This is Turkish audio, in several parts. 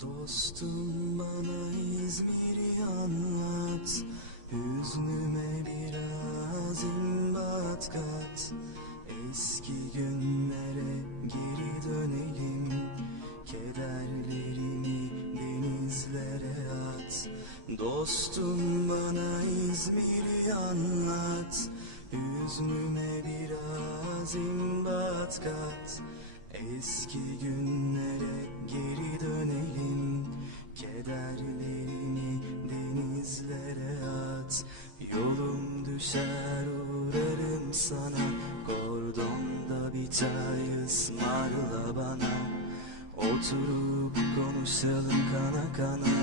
Dostum bana İzmir'i anlat. Hüznüme biraz imbat kat. Eski günlere geri dönelim. Kederlerimi denizlere at. Dostum bana İzmir'i anlat. Hüznüme biraz imbat kat. Eski günlere geri at Yolum düşer uğrarım sana. Kordonda bir çay ısmarla bana. Oturup konuşalım kana kana.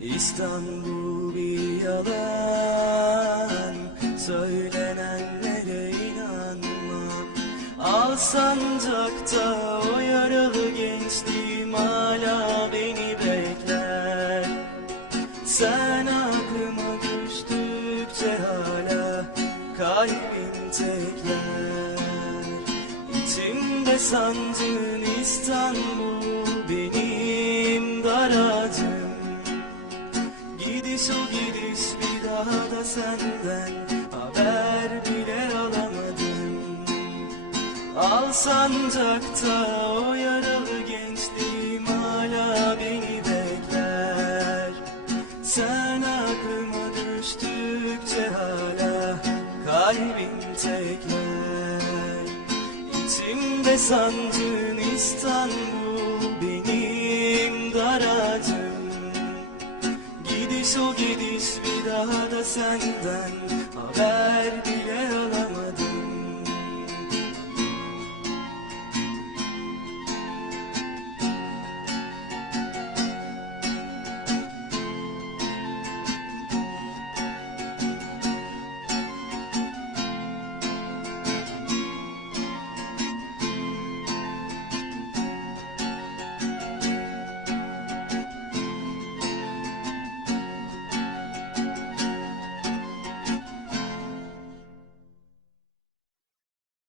İstanbul bir yalan. Söylenenlere inanma. Al sancakta o yaralı gençliğim hala beni bekler. Sen aklıma düştükçe hala kalbim tekler. İçimde sancın İstanbul benim daracım Gidiş o gidiş bir daha da senden haber bile alamadım. Al sancakta o yaralı gençliğim hala beni bekler. Sen kalbim tekler İçimde sancın İstanbul benim daracım. Gidiş o gidiş bir daha da senden haber